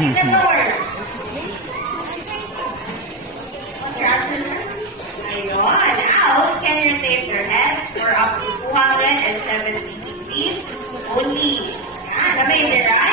Tingnan mo, word. What's your answer, sir? Ayun. Owls can rotate their heads for up to 270 degrees only. Yan. Na may right?